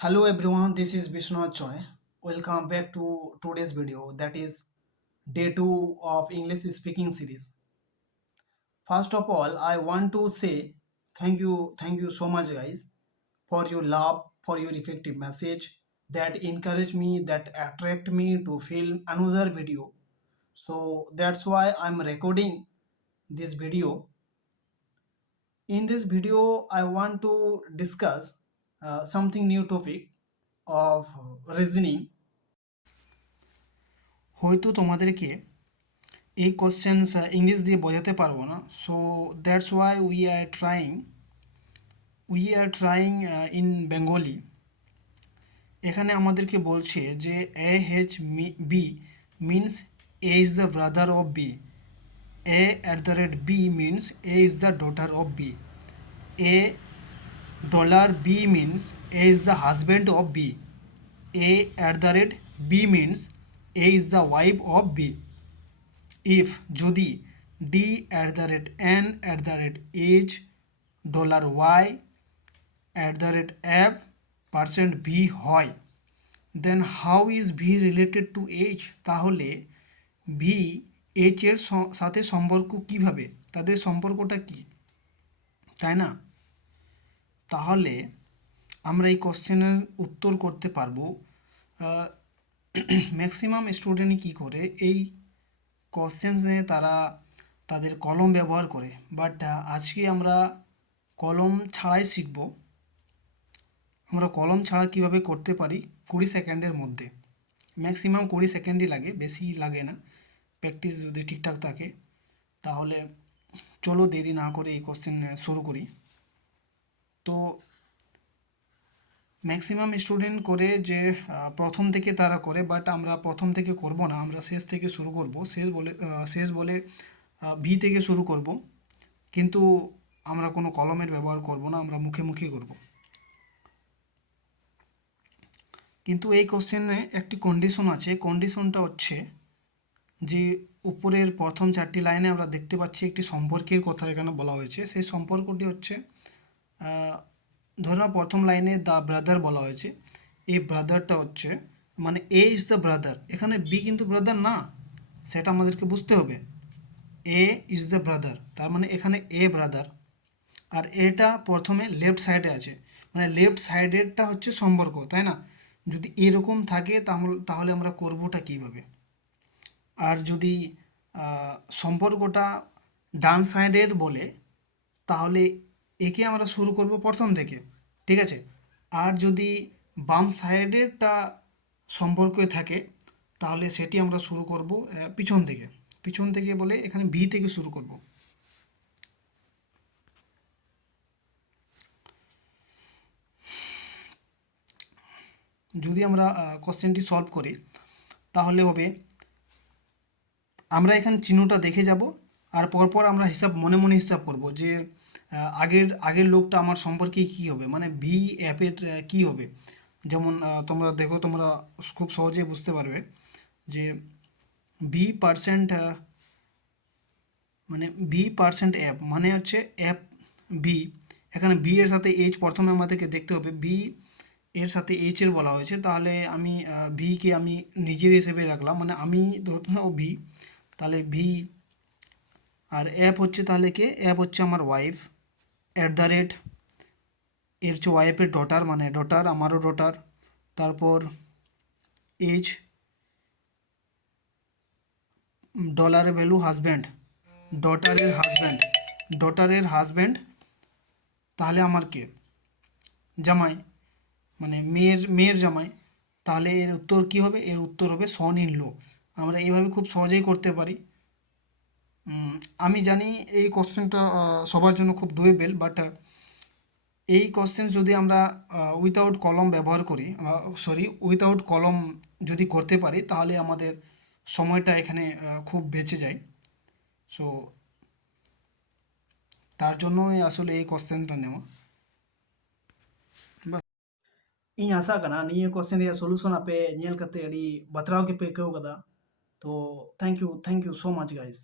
Hello everyone, this is Vishnu Choi. Welcome back to today's video, that is day 2 of English speaking series. First of all, I want to say thank you so much guys for your love, for your effective message that encourage me, that attract me to film another video. So that's why I'm recording this video. In this video, I want to discuss something new topic of reasoning. হয়তো তোমাদেরকে এই questions English দিয়ে বোঝাতে পারবো না, so that's why we are trying in Bengali. এখানে আমাদেরকে বলছে যে A H B means A is the brother of B, A at the rate B means A is the daughter of B, A dollar B means A is the husband of B, A at the rate B means A is the wife of B. If যদি D at the rate N at the rate H dollar Y at the rate F percent V হয়, then how is V related to H? তাহলে V H এর সাথে সম্পর্ক কিভাবে, তাদের সম্পর্কটা কি, তাই না? তাহলে আমরা এই কোশ্চেনের উত্তর করতে পারবো। ম্যাক্সিমাম স্টুডেন্টই কী করে, এই কোশ্চেন্সে তারা তাদের কলম ব্যবহার করে, বাট আজকে আমরা কলম ছাড়াই শিখব। আমরা কলম ছাড়া কিভাবে করতে পারি 20 সেকেন্ডের মধ্যে। ম্যাক্সিমাম 20 সেকেন্ডই লাগে, বেশি লাগে না, প্র্যাকটিস যদি ঠিকঠাক থাকে। তাহলে চলো দেরি না করে এই কোশ্চেন শুরু করি। তো ম্যাক্সিমাম স্টুডেন্ট করে যে প্রথম থেকে তারা করে, বাট আমরা প্রথম থেকে করব না, আমরা শেষ থেকে শুরু করব। শেষ বলে ভি থেকে শুরু করব, কিন্তু আমরা কোনো কলমের ব্যবহার করব না, আমরা মুখে মুখে করব। কিন্তু এই কোশ্চেনে একটি কন্ডিশন আছে, কন্ডিশনটা হচ্ছে যে উপরের প্রথম 4টি লাইনে আমরা দেখতে পাচ্ছি একটি সম্পর্কের কথা এখানে বলা হয়েছে। সেই সম্পর্কটি হচ্ছে, ধরো প্রথম লাইনে দ্য ব্রাদার বলা হয়েছে, এই ব্রাদারটা হচ্ছে মানে এ ইজ দ্য ব্রাদার, এখানে বি কিন্তু ব্রাদার না, সেটা আমাদেরকে বুঝতে হবে। এ ইজ দ্য ব্রাদার, তার মানে এখানে এ ব্রাদার, আর এটা প্রথমে লেফট সাইডে আছে, মানে লেফট সাইডেরটা হচ্ছে সম্পর্ক, তাই না? যদি এরকম থাকে তাহলে আমরা করবোটা কীভাবে? আর যদি সম্পর্কটা ডান সাইডের বলে, তাহলে একে আমরা শুরু করব প্রথম থেকে, ঠিক আছে? আর যদি বাম সাইডেরটা সম্পর্কে থাকে, তাহলে সেটি আমরা শুরু করব পিছন থেকে বলে এখানে বি থেকে শুরু করব। যদি আমরা কোশ্চেনটি সলভ করি, তাহলে হবে, আমরা এখানে চিহ্নটা দেখে যাব, আর পরপর আমরা মনে মনে হিসাব করব যে আগের লোকটা আমার সম্পর্কে কী হবে, মানে ভি অ্যাপের কী হবে। যেমন তোমরা দেখো, তোমরা খুব সহজে বুঝতে পারবে যে ভি পার্সেন্ট মানে ভি পার্সেন্ট অ্যাপ মানে হচ্ছে অ্যাপ ভি। এখানে বি এর সাথে এইচ প্রথমে আমাদেরকে দেখতে হবে, বি এর সাথে এইচ এর বলা হয়েছে, তাহলে আমি ভিকে আমি নিজের হিসেবে রাখলাম, মানে আমি ধরলাম ভি, তাহলে ভি। আর অ্যাপ হচ্ছে তাহলে কে, অ্যাপ হচ্ছে আমার ওয়াইফ, অ্যাট দ্য রেট এর হচ্ছে ওয়াইফের ডটার, মানে ডটার, আমারও ডটার। তারপর এইচ, ডলারের ভ্যালু হাজব্যান্ড, ডটারের হাজব্যান্ড, তাহলে আমার কে, জামাই, মানে মেয়ের জামাই। তাহলে এর উত্তর কি হবে? এর উত্তর হবে সন ইন ল। আমরা এইভাবে খুব সহজেই করতে পারি। আমি জানি এই কোশ্চেনটা সবার জন্য খুব ডুয়েবল, বাট এই কোশ্চেন যদি আমরা উইথাউট কলম ব্যবহার করি, উইথাউট কলম যদি করতে পারি, তাহলে আমাদের সময়টা এখানে খুব বেঁচে যায়। সো তার জন্যই আসলে এই কোশ্চেনটা নেওয়া। ᱤᱧ ᱟᱥᱟᱜ ᱠᱟᱱᱟ ᱱᱤᱭᱟᱹ ᱠᱚᱥᱪᱮᱱ ᱨᱮᱭᱟᱜ ᱥᱚᱞᱩᱥᱚᱱ ᱟᱯᱮ ᱧᱮᱞ ᱠᱟᱛᱮ ᱟᱹᱰᱤ ᱵᱟᱛᱨᱟᱣ ᱜᱮᱯᱮ ᱟᱹᱭᱠᱟᱹᱣ ᱠᱟᱫᱟ᱾ ᱛᱚ ᱛᱷᱮᱝᱠ ᱤᱭᱩ ᱥᱳ ᱢᱟᱪ ᱜᱟᱭᱥ।